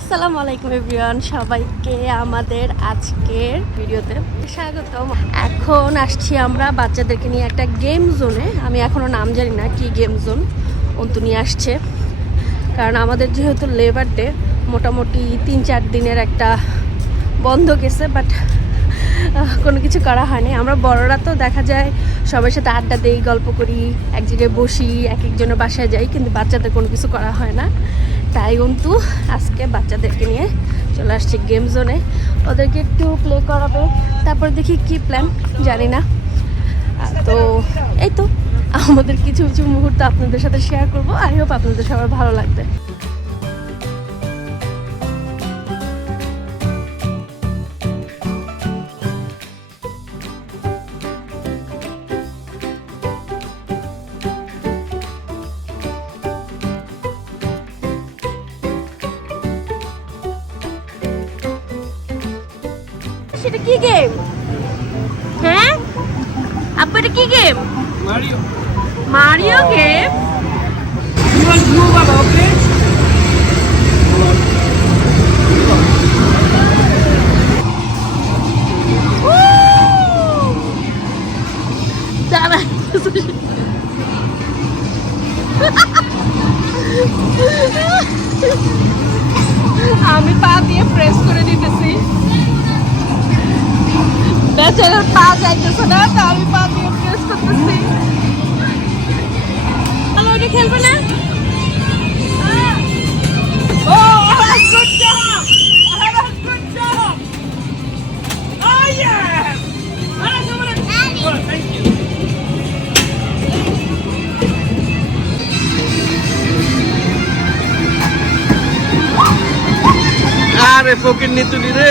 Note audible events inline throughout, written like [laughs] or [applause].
আসসালামু আলাইকুম এভরিওয়ান, সবাইকে আমাদের আজকের ভিডিওতে স্বাগতম। এখন আসছি আমরা বাচ্চাদেরকে নিয়ে একটা গেম জোনে। আমি এখনও নাম জানি না কি গেম জোন। অন্তু নিয়ে আসছে। কারণ আমাদের যেহেতু লেবার ডে মোটামুটি তিন চার দিনের একটা বন্ধ গেছে বাট কোনো কিছু করা হয়নি। আমরা বড়রা তো দেখা যায় সবার সাথে আড্ডা দেই, গল্প করি, এক জায়গায় বসি, এক একজনের বাসায় যাই, কিন্তু বাচ্চাদের কোনো কিছু করা হয় না। তাই অন্তু, আজকে বাচ্চাদেরকে নিয়ে চলে আসছি গেম জোনে ওদেরকে একটু প্লে করাবে। তারপর দেখি কি প্ল্যান জানি না। তো এই তো, আমাদের কিছু কিছু মুহূর্ত আপনাদের সাথে শেয়ার করব। আই হোপ আপনাদের সবার ভালো লাগবে। সেটা কি গেম হ্যাঁ? আপু এটা কি গেম Mario. মারিও গেম [laughs] আমি পা দিয়ে প্রেস করে। বেচারার পা যাইতেছে না তো আমি পা দিয়ে প্রেস করতেছি হ্যালো এটা খেলবে না good job! Good job! Oh, yeah! Good, thank you. আরে ফকির নিতুনি রে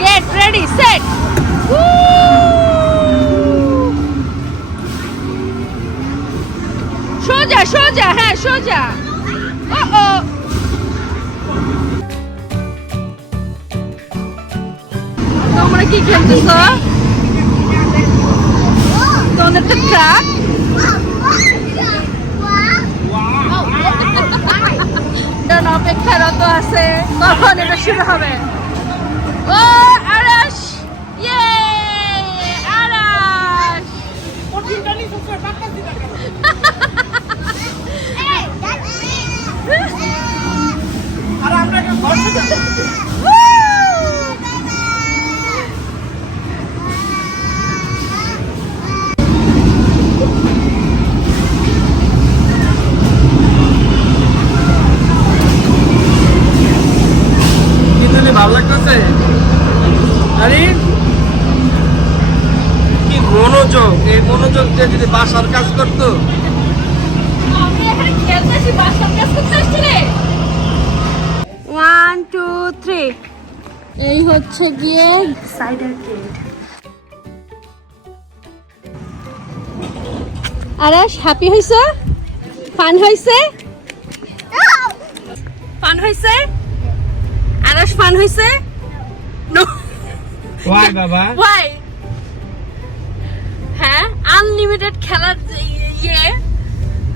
গেট রেডি সেট সোজা সোজা হ্যাঁ সোজা। ও ও তোমরা কি খেলতেছ? তোমাদের তো ট্রাক কারণ অপেক্ষারত আছে। কখন এটা শুরু হবে? ও আরাস ইয়ে! আরাস [laughs] আর আমরা বাসার কাজ করতো। ওয়ান টু থ্রি এই হচ্ছে গিয়ে সাইডার গেট আরাস হ্যাপি হইছে? ফান হইছে? ফান হইছে? আরাস ফান হইছে? নো ওয়াই বাবা? ওয়াই হ্যাঁ আনলিমিটেড খেলার ইয়ে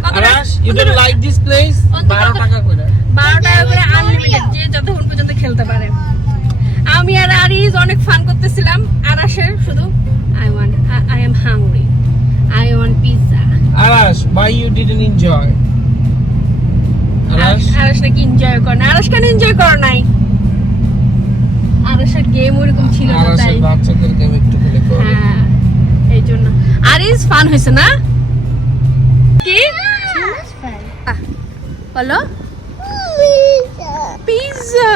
কত Arash you don't like this place 12 টাকা করে। বারো টাকা করে আনলিমিটেড যে যতক্ষণ পর্যন্ত খেলতে পারে। আমি আর আরিজ অনেক ফান করতেছিলাম আরাসের শুধু I want I am hungry I want pizza Arash, why you didn't enjoy? Arash, আরস নাকি এনজয় করে না। আরস কেন এনজয় করো নাই? আরসের গেম ওরকম ছিল না তাই। বাচ্চাদের গেম একটু খেলে করে। হ্যাঁ। এই জন্য আরিস ফান হয়েছে না? কি? বলো। পিৎজা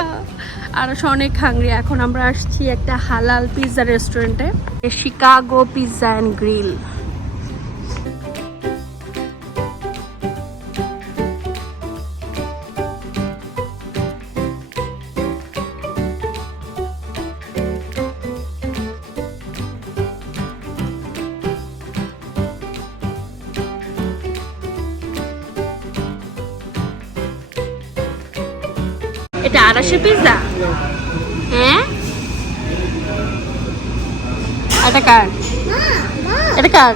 আর অনেক হাংরি এখন আমরা আসছি একটা হালাল পিৎজা রেস্টুরেন্টে শিকাগো পিৎজা অ্যান্ড গ্রিল আড়াইশো পিৎজা হ্যাঁ? এটা কার? এটা কার?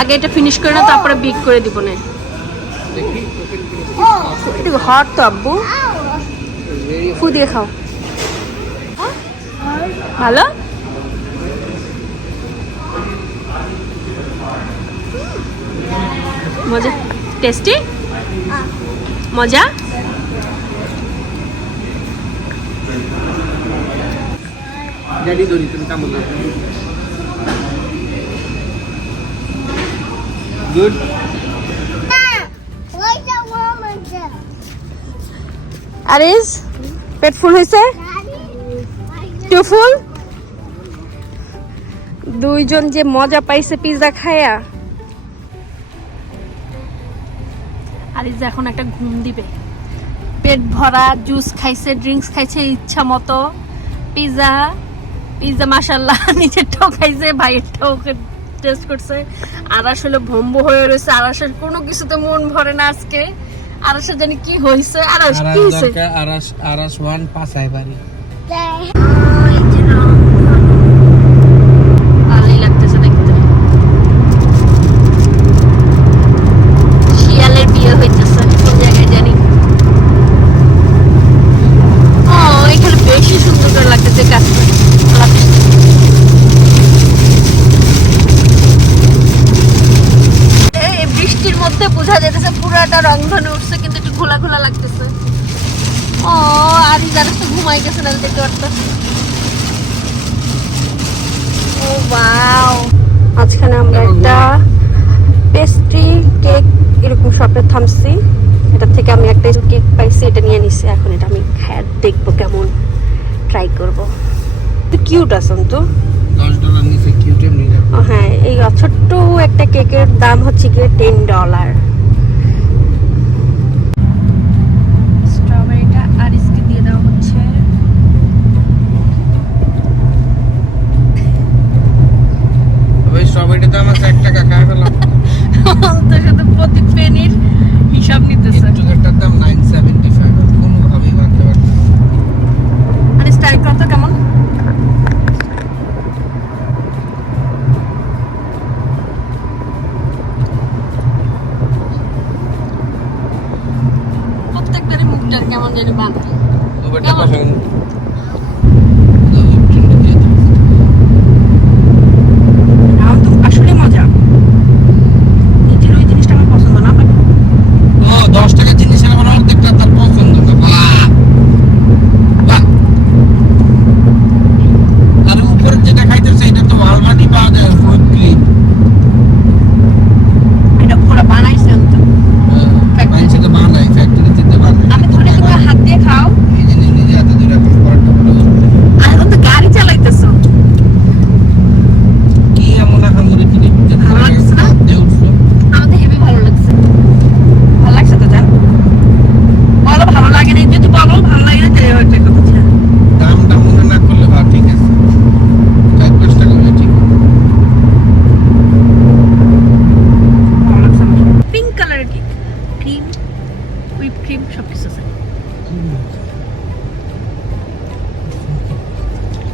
আগে এটা ফিনিশ করে না তারপরে বিক করে দিব না। হট তো আব্বু? ফু দিয়ে খাও। ভালো? মজা? টেস্টি মজা? ড্যাডি দড়ি তুমি কেমন গুড আরিস পেট ফুল হয়েছে? Too full? দুইজন যে মজা পাইছে পিৎজা খায়া। আরিস এখন একটা ঘুম দিবে। পেট ভরা জুস খাইছে ড্রিঙ্কস খাইছে ইচ্ছা মতো। পিৎজা পিৎজা মাসাল্লাহ [laughs] নিজেরটাও খাইছে ভাইয়েরটাও টেস্ট করছে। আর আসলে ভম্ব হয়ে রয়েছে। আর আসলে কোনো কিছুতে মন ভরে না আজকে। আর আসলে জানি কি হয়েছে আর কি হয়েছে আরাস আরাস ওয়ান পাঁচাই বাড়ি ভালোই লাগতেছে দেখতে শিয়ালের বিয়ে হইতেছে কোন জায়গায় জানি ও এখানে বেশি সুন্দর করে লাগতেছে গাছটা এই বৃষ্টির মধ্যে বোঝা যেতেছে পুরাটা রংধনু উঠছে কিন্তু একটু খোলা খোলা লাগতেছে ও আর জানিস তো ঘুমাই গেছে না দেখতে পারতো ও ওয়াও মাঝখানে আমরা একটা পেস্ট্রি কেক এরকম শপে থামছি। এটা থেকে আমি একটা কেক পাইছি এটা নিয়ে নিছি। এখন এটা আমি খায় দেখব কেমন ট্রাই করব। কিউট আছেন তো কিউট রাখো ও হ্যাঁ এই ছোট্ট একটা কেকের দাম হচ্ছে গিয়ে টেন ডলার হিসাব নিতেছে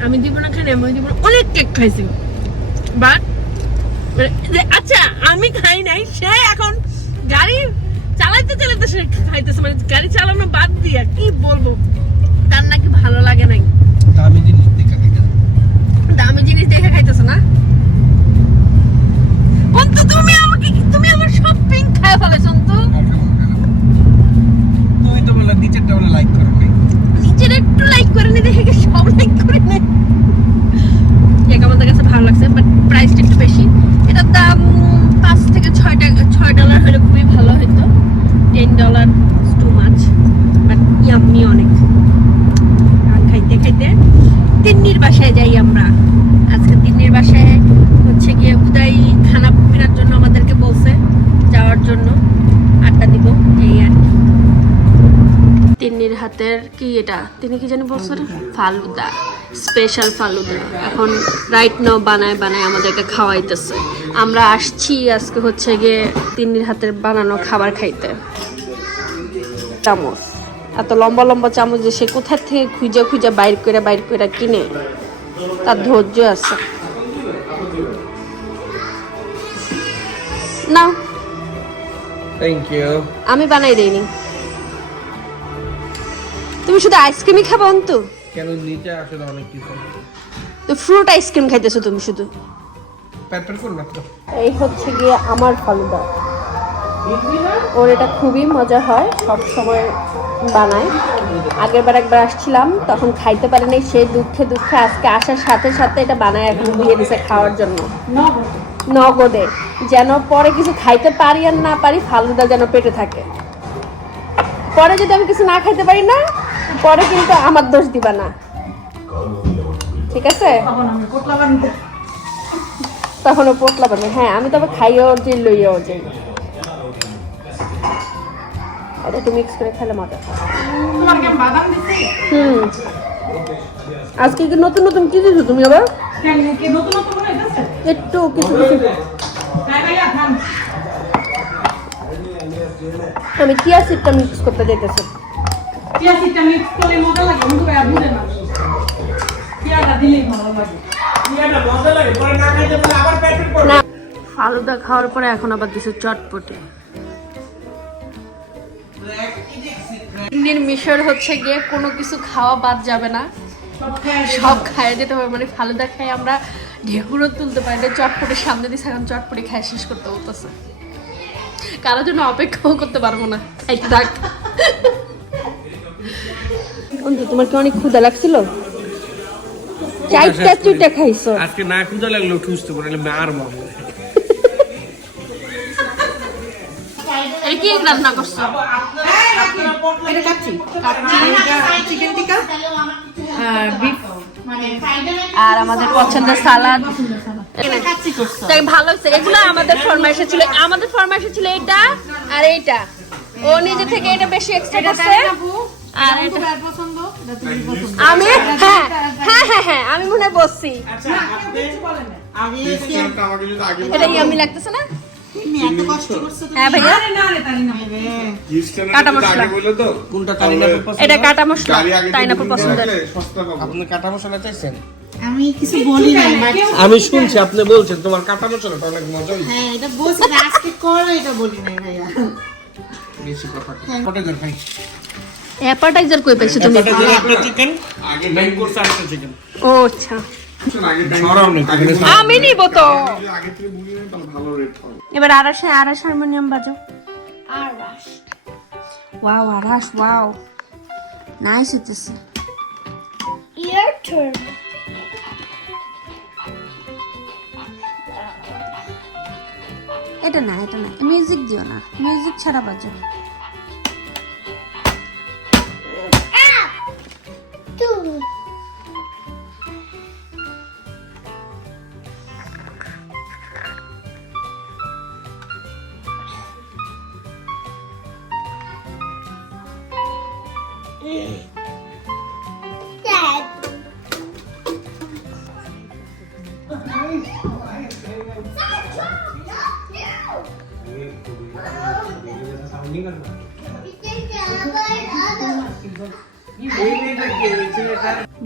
আমি জীবনে খাই না আমি জীবনে অনেক কেক খাইছি। বাট মানে, আচ্ছা আমি খাই নাই সে এখন গাড়ি চালাইতে চালাইতে সে খাইতেছে মানে গাড়ি চালানো বাদ দিয়া কি বলব? তার নাকি ভালো লাগে নাই। দামি জিনিস দেখে খাইতেছে দামি জিনিস দেখে খাইতেছে না? বন্ধু তুমি আমাকে তুমি আমার শপিং খাই খায় ফেলেছো তো তুই তো বললা নিচেরটা বলে লাইক করো তিন্নির হাতের কি এটা? তিনি কি জানি বলছে রে? ফালুদা। স্পেশাল ফালুদা। এখন রাইট নাও বানায় বানায় আমাদেরকে খাওয়াইতেছে। আমরা আসছি আজকে হচ্ছে গিয়ে তিন্নির হাতের বানানো খাবার খাইতে। চামচ। এত লম্বা লম্বা চামচ যে সে কোথার থেকে খুঁজে খুঁজে বাইর করে বাইর করে কিনে? তার ধৈর্য আছে। না থ্যাংক ইউ আমি বানাই দেইনি। তুমি শুধু আইসক্রিমই খাব অন্তু। কেন নিচে আসলে অনেক কিছু তো ফ্রুট আইসক্রিম খাইতেছো তুমি শুধু। প্যাপের কোন মাত্র এই হচ্ছে গিয়ে আমার ফালুদা ওর এটা খুবই মজা হয় সব সময় বানায়। আগের বার একবার আসছিলাম তখন খাইতে পারে নাই সে দুঃখে দুঃখে আজকে আসার সাথে সাথে এটা বানায় এখন দিয়ে দিছে খাওয়ার জন্য। নগদে যেন পরে কিছু খাইতে পারি আর না পারি ফালুদা যেন পেটে থাকে। পরে যদি আমি কিছু না খাইতে পারি না পরে কিন্তু আমার দোষ দিবা না। ঠিক আছে? তখনও পোটলা বানাবে। হ্যাঁ আমি তবে খাইও যে লইয়াও এটা একটু মিক্স করে খেলে মজা হুম। আজকে কি নতুন নতুন কি দিছো তুমি আবার? কি একটু কিছু কিছু। আমি চিয়া সিডটা মিক্স করতে যেতেছি মিক্স মজা লাগে কিন্তু ভাইয়া বুঝে না দিলেই ভালো লাগে না ফালুদা খাওয়ার পরে এখন আবার দিছে চটপটি। ইন্ডিয়ান মিশর হচ্ছে গিয়ে কোনো কিছু খাওয়া বাদ যাবে না। সব খায় খাইয়ে যেতে হবে। মানে ফালুদা খাই আমরা ঢেকুরও তুলতে পারি না চটপটির সামনে দিয়ে এখন চটপটি খাই শেষ করতে বলতেছে। কারোর জন্য অপেক্ষাও করতে পারব না। তোমার কি অনেক ক্ষুধা লাগছিল? চারটা চুইটা খাইছো। আজকে না ক্ষুদা লাগল ঠুসতে পারে মার মারবো কি রান্না করছ? এটা কাচ্ছি চিকেন টিকা বিফ আর আমাদের পছন্দের সালাদ। তাই ভালো হয়েছে। এগুলো আমাদের ফরমাইশে ছিল। আমাদের ফরমাইশে ছিল এটা আর এইটা। ও নিজে থেকে এটা বেশি এক্সট্রা করছে। আর আমি হ্যাঁ হ্যাঁ হ্যাঁ হ্যাঁ আমি মনে হয় বসছি এটা লাগতেছে না? মশলা। এটা কাটা মশলা আপনি কাটা মশলা চাইছেন? আমি কিছু বলি নাই আমি শুনছি আপনি বলছেন তোমার কাটা মশলাটা অনেক মজা হ্যাঁ এটা বলছি আজকে করো এটা বলি নাই ভাইয়া। বেশি কথা পটেজর খাই? অ্যাপাটাইজার কই পাইছো তুমি? চিকেন মেইন কোর্স একটা চিকেন ও আচ্ছা। আমি নিব তো। এবার Arash Arash harmonium বাজো Arash wow Arash wow nice হইতেছে। Your turn. এটা না এটা না। মিউজিক দিও না। মিউজিক ছাড়া বাজো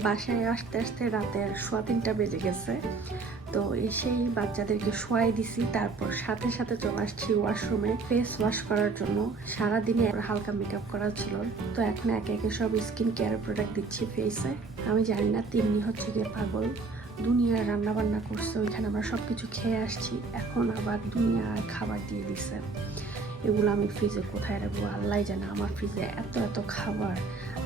বাসায় আসতে আসতে রাতের সোয়া তিনটা বেজে গেছে। তো এসেই বাচ্চাদেরকে শোয়াই দিছি, তারপর সাথে সাথে চলে আসছি ওয়াশরুমে। ফেস ওয়াশ করার জন্য সারাদিনে হালকা মেকআপ করা ছিল। তো এখন একে একে সব স্কিন কেয়ার প্রোডাক্ট দিচ্ছি ফেসে আমি জানি না, তিন্নি হচ্ছে গিয়ে পাগল। দুনিয়ার রান্না বান্না করছে, ওইখানে আমরা সব কিছু খেয়ে আসছি। এখন আবার দুনিয়ার খাবার দিয়ে দিছে। এগুলো আমি ফ্রিজে কোথায় রাখব? আল্লাহ জানে আমার ফ্রিজে এত এত খাবার।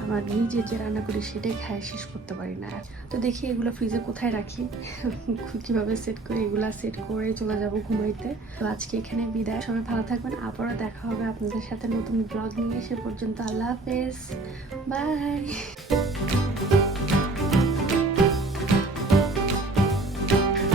আমার নিজে যে রান্না করি সেটাই খায় শেষ করতে পারি না। তো দেখি এগুলো ফ্রিজে কোথায় রাখি? [laughs] কীভাবে সেট করি? এগুলা সেট করে চলে যাব ঘুমাইতে। তো আজকে এখানে বিদায়। সবাই ভালো থাকবেন। আবারও দেখা হবে আপনাদের সাথে নতুন ব্লগ নিয়ে। সে পর্যন্ত আল্লাহ হাফেজ। বাই